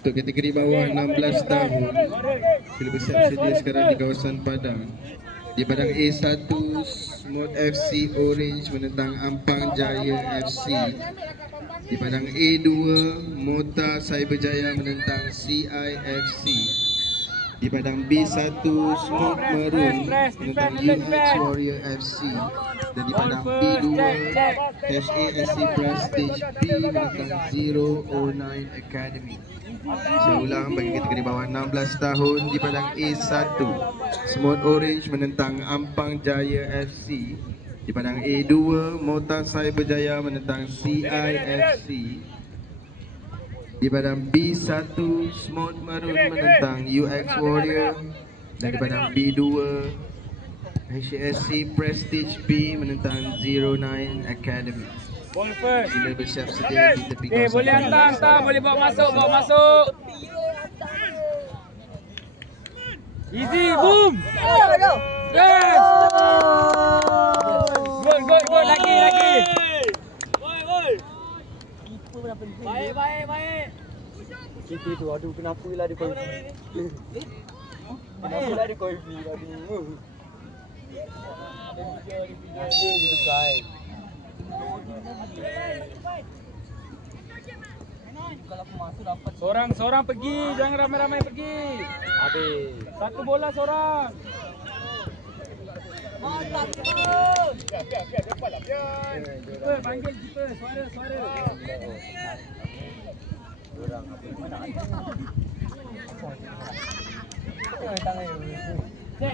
Untuk kategori bawah 16 tahun, sudah bersiap sedia sekarang di kawasan Padang. Di Padang A1, Smooth FC Orange menentang Ampang Jaya FC. Di Padang A2, Mota Cyberjaya menentang CIFC. Di Padang B1, Smoke Maroon menentang UX Warrior FC. Dan di Padang B2, HASC Prestige B menentang 009 Academy. Saya ulang, bagi kategori bawah 16 tahun di Padang A1, Smooth Orange menentang Ampang Jaya FC. Di Padang A2, Mota Cyberjaya menentang CIFC. Di Padang B1, Smooth Maroon menentang UX Warrior. Dan di Padang B2, HASC Prestige B menentang 09 Academy. Sila bersiap sedia di tepi kawasan. Boleh hantar, boleh bawa masuk. Easy, boom. Yes. Good, lagi. Baik. Kita tu, aduh, kenapa lah dia koi free? Kenapa lah dia koi free? Aduh. Ada je guys. Kalau aku masuk dapat Seorang pergi, jangan ramai-ramai pergi. habis. Satu bola seorang. Keeper, panggil keeper, suara. Orang apa mana ada.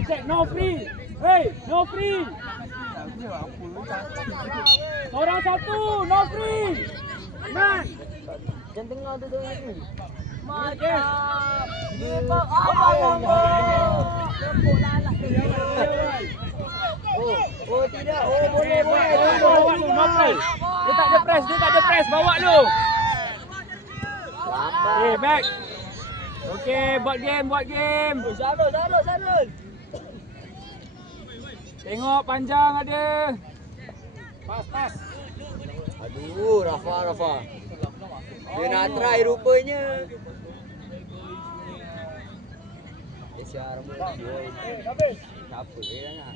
Check, no free. Hey, no free. Seorang satu, no free. Man. Yang tengah tu tu ni. Mantap. Oh tidak. Oh boleh. Dia tak ada press, bawa lu. Back. Okey, buat game. Sarul. Tengok panjang ada. Pas. Aduh, Rafa. Dia nak try rupanya. Siar rambut dia. Apa dia nak?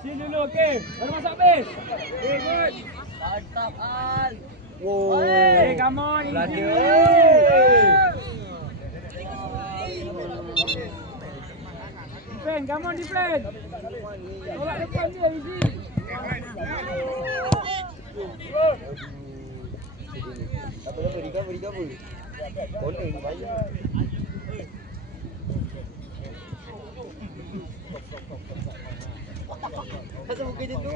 Sini dulu, okey. Baru masuk base. Okay, good. Mantap Al. Wow. Hey, come on. Belanda. Defend, come on defend. Tolak depan dia, easy. Apa recover. Corner ni bahaya. Asal muka je tu.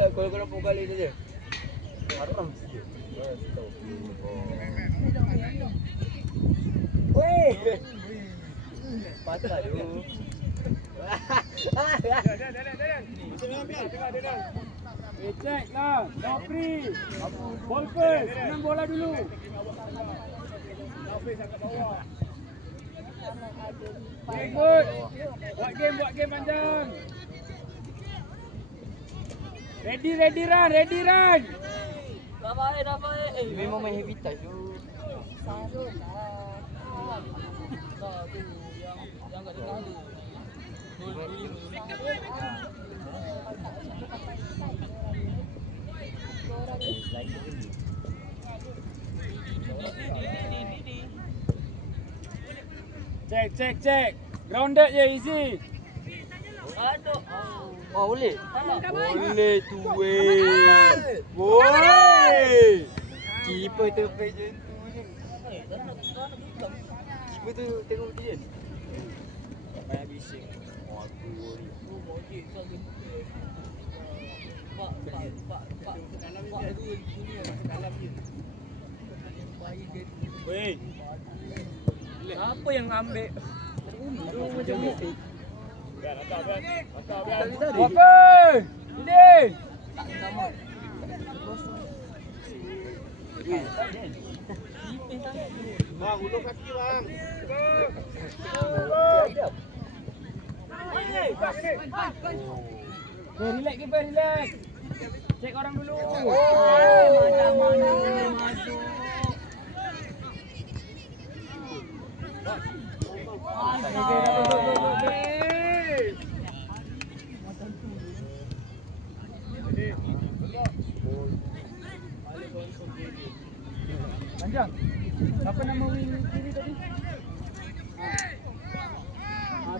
Tak, kalau kau nampak kali saja. Haram sikit. Weh. Patah tu. Check lah. No free. Ball first. Menang bola dulu. Okay, good. Buat game panjang. Ready run. Dah baik. Memang main heavy touch tu. Sarul lah. Yang kat tengah tu. Check. Grounded je, easy. Aduh. Oh, boleh? Boleh tu weh. Woi. Keeper terbaik je tu ni. Keeper tu tengok dia. Sampai habis sing. Waduh. Pak. Dalam dia. Weh. Apa yang ambil? Macam ni. Walker! Ini! Bang, ulur kaki bang. Relax keeper, relax. Cek orang dulu. Mana masuk. Panjang. Apa nama wing kiri tadi?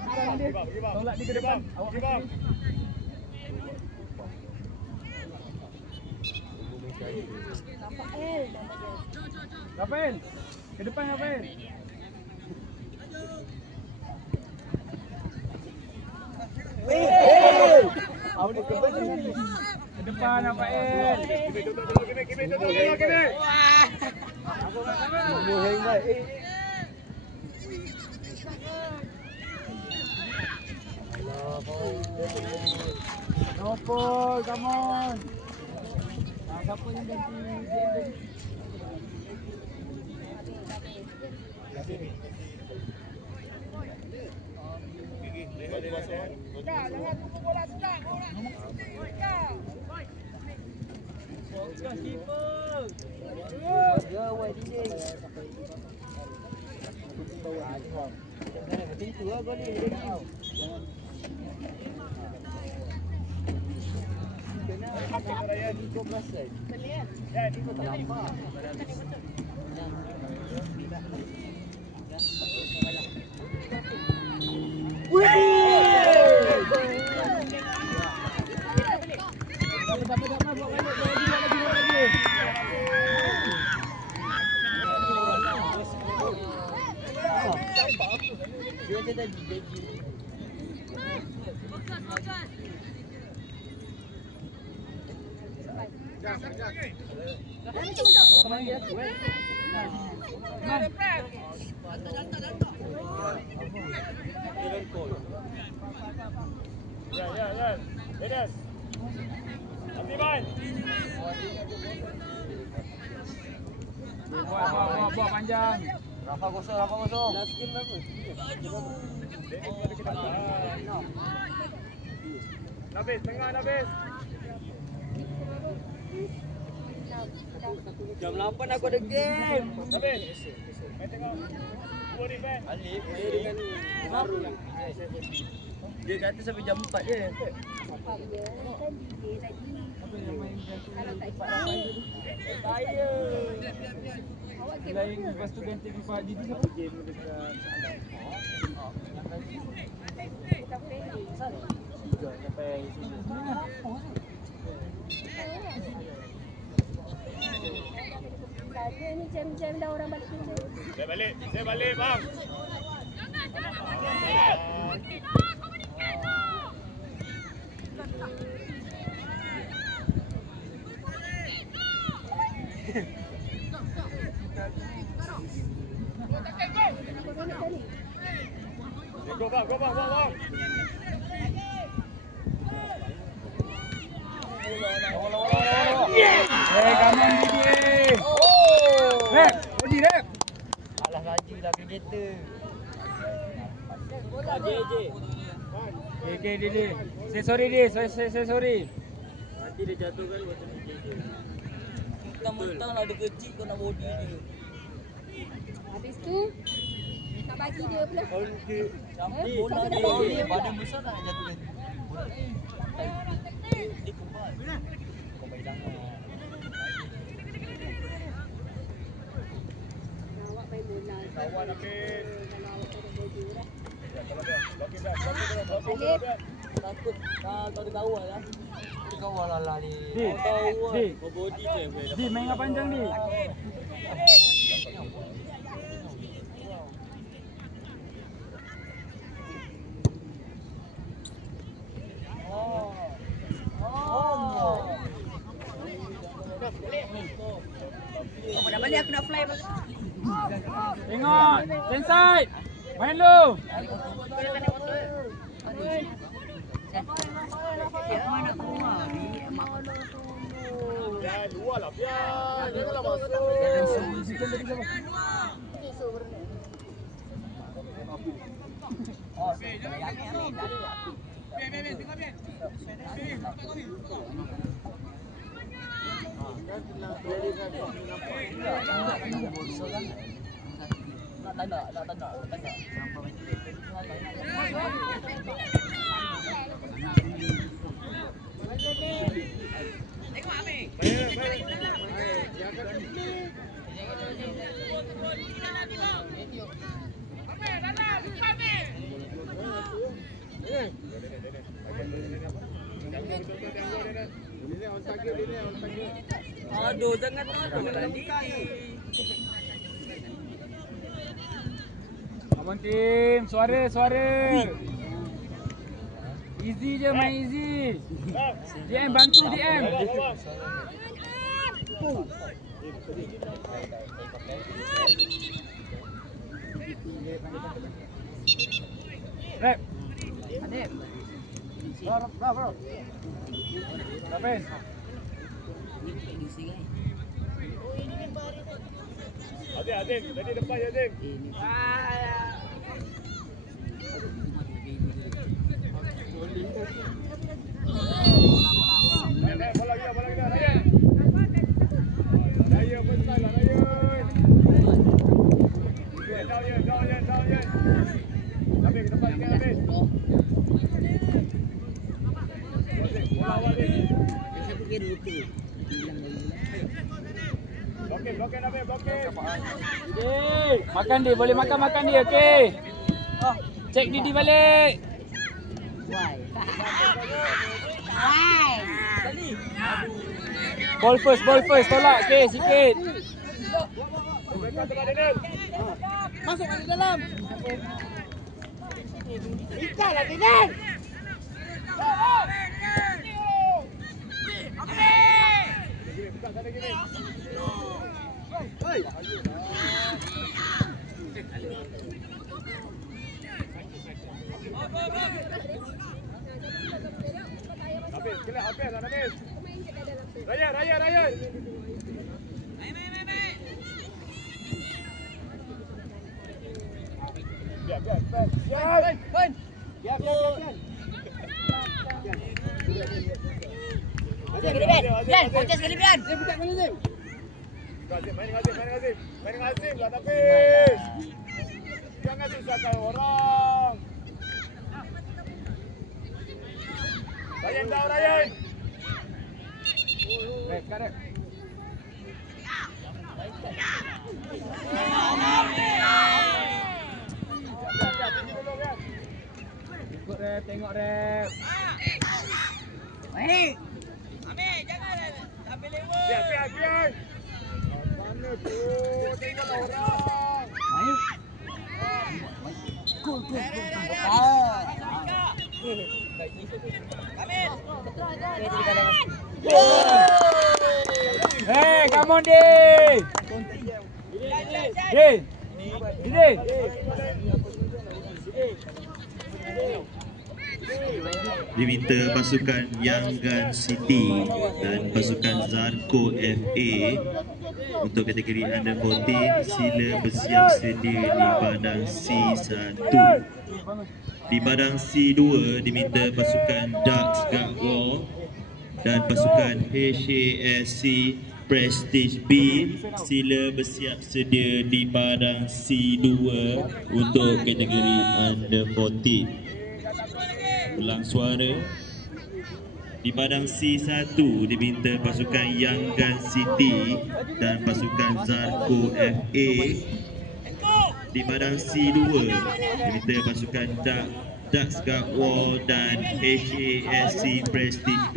Tukang dia. Tolak dia ke depan. Awak ke sini. Rafael nama dia. Rafael. Ke depan Rafael. Ke depan Rafael. No Paul, come on. Siapa yang ganti DM tadi? Jangan tunggu bola sudah. Buat panjang. Rafa kosong. Nabis, tengah Nabis. Jam 8 aku ada game. Nabis. Main tengah. Dua defend. Alif, saya dengan baru. Dia kata sampai jam 4 je. Dia kan DJ tadi. Apa yang main ganti Kalau tak Pak jadi. Rafael tadi? Saya. Awak game. Selain lepas tu ganti Pak Didi siapa? Game dekat Kita friendly. juga sampai sini. Saya ni jam-jam dah orang balik kerja. Saya balik bang. Go bang. Come on Didi. Rep, Odi rep. Alah laju lah kereta. Aje. Okay Didi. Say sorry Didi, say sorry. Nanti dia jatuh kan waktu ni je. Mentang-mentang lah dia kecil kau nak body dia. Habis tu tak bagi dia pula. Okey. Sampai Bola bola dia. dia badan besar tak nak jatuh kan. Bola dia kembal. Kau main tangan. Awak main bola. Kawan habis. Kalau awak tak ada baju dah. Alif. Takut tak ada kawal lah. Ada kawal lah ni. Di. Kawal. Di. Kau body je boleh dapat. Di main dengan panjang Di. Apa dah balik aku nak fly balik. Tengok, inside. Main lu. Mana keluar ni? Mak Aduh, jangan tadi. Abang Tim, suara. Easy je, main easy. DM, bantu DM. Rep. Adep. Bro. Rapin. Adem, tadi depan Adem. Bola kita, Raya. Raya besar lah, Raya. Down. Habis ke depan sikit, habis. Bola awal dia. Blokir, habis, blokir. Makan dia, boleh makan dia, okey. Cek Didi balik. Ball first, tolak, okey, sikit. Masuk ke dalam. Ikan lah, Dinen. Habis. Raya. Biar. Coach sekali biar. Dia buka mana Zim? Main Azim, dah habis. Jangan sisahkan orang. Ryan. Baik, karep. Ikut rep, tengok rep. Baik. Ambil, jangan sampai lewat. Biar. Mana tu? Tengok orang. Baik. Cool. Hey, come on, Dave. Diminta pasukan Yanggan City dan pasukan Zarko FA untuk kategori under 14 sila bersiap sedia di badang C1. Di badang C2 diminta pasukan Ducks Gagwar dan pasukan HASC Prestige B sila bersiap sedia di badang C2 untuk kategori under 14. Ulang suara. Di badang C1 diminta pasukan Yanggan City dan pasukan Zarko FA. Di badang C2 diminta pasukan Ducks Gagwar dan HASC Prestige B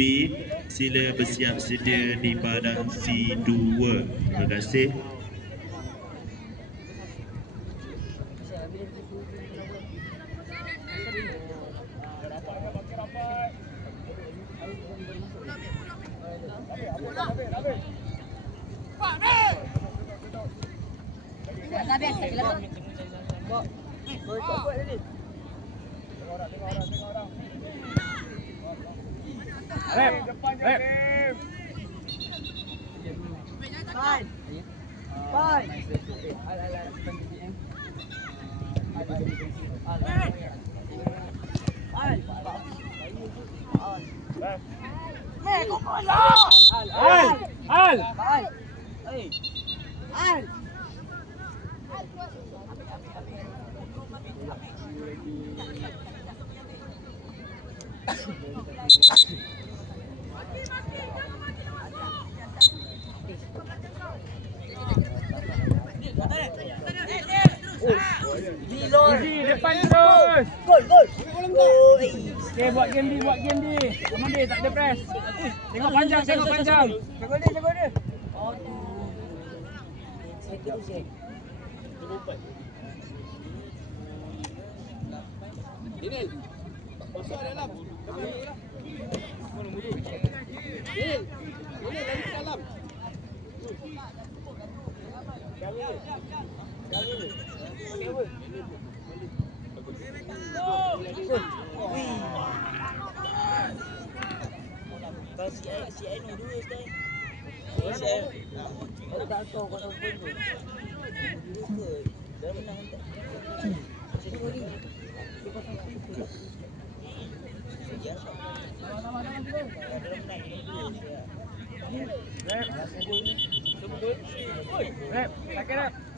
sila bersiap sedia di badang C2. Terima kasih. Rep. Easy, depan terus. Okay, buat game D. Aman dia, tak ada press. Tengok panjang. Jaga dia.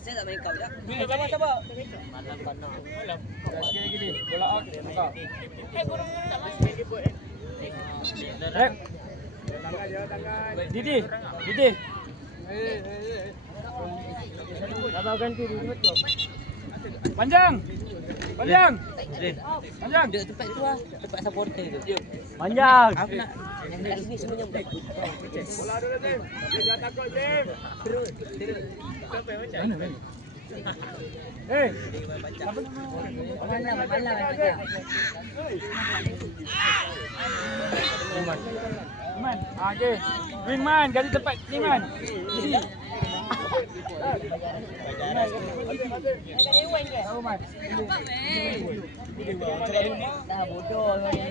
Saya tak main kau dah. Sabar. Malam panas. Sikit lagi ni. Bola out. Buka. Rep. Didi. Sabar ganti dulu betul. Panjang. Duduk tempat tu lah. Tempat supporter tu. Panjang. Aku nak yang kat sini semuanya budak. Bola dulu Jim. Jangan takut Jim. Terus. Eh. Malam macam. Man. Okey. Wingman, ganti tempat ni man. Tahu man. Dah bodoh kau ni.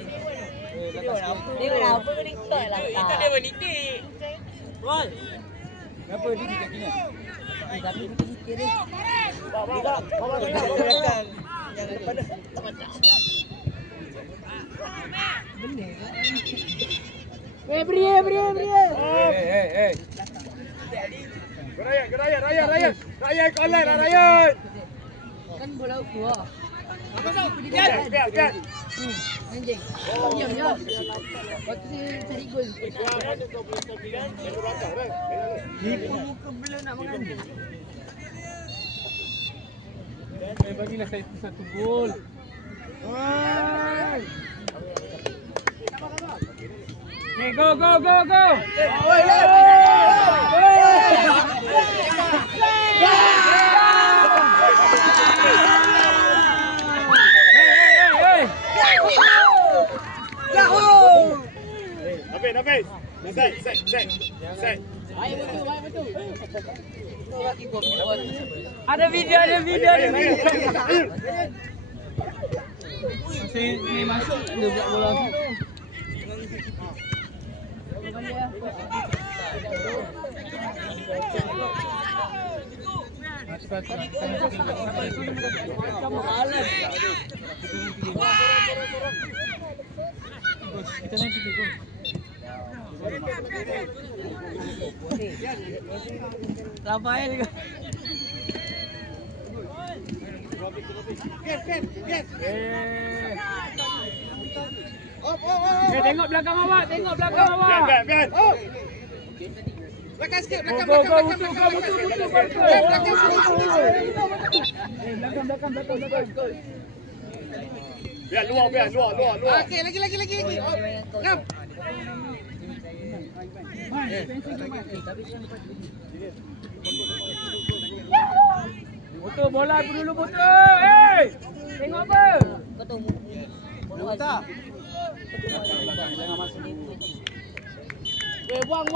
Dia kenapa kau nikah lah? Itu dia menitik. Gol. Kenapa Didi kat sini? Tapi sikit dia. Bawa belakang. Yang depan dah. Beri. Eh. Raya online lah Raya. Kan bola aku lah. Biar. Anjing. Diam. Waktu dia cari gol. Tipu muka belum nak makan. Bagilah saya satu gol. Okay, go. Habis. Set. Betul. Ada video. Masih ni masuk dia buat bola situ. Kita nanti go. Ramai juga. Tengok belakang awak. Biar. Belakang sikit, belakang. Biar luar. Okey, lagi. Ngam. Betul bola dulu betul. Hey! Tengok apa? Kau tahu bola tak? Jangan masuk ni. Buang